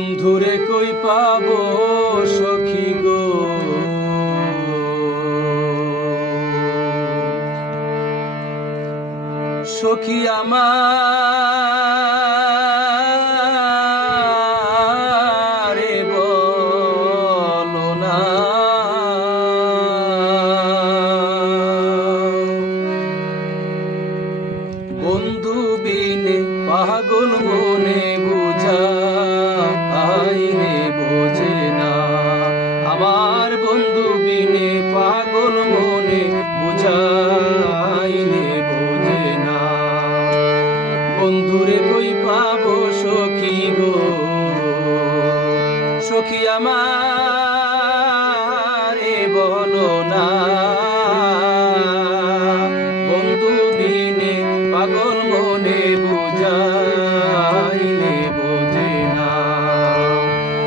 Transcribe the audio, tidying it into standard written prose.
বন্ধুরে কই পাবো সখী গো, সখী আমারে বলো না। বন্ধু বিনে পাগল মনে বুঝাইলে বোঝে না, আমার বন্ধু বিনে পাগল মনে বুঝাইলে বোঝে না। বন্ধুরে কই পাবো সখী গো, সখী আমারে বলো না। বন্ধু বিনে পাগল মনে বুঝা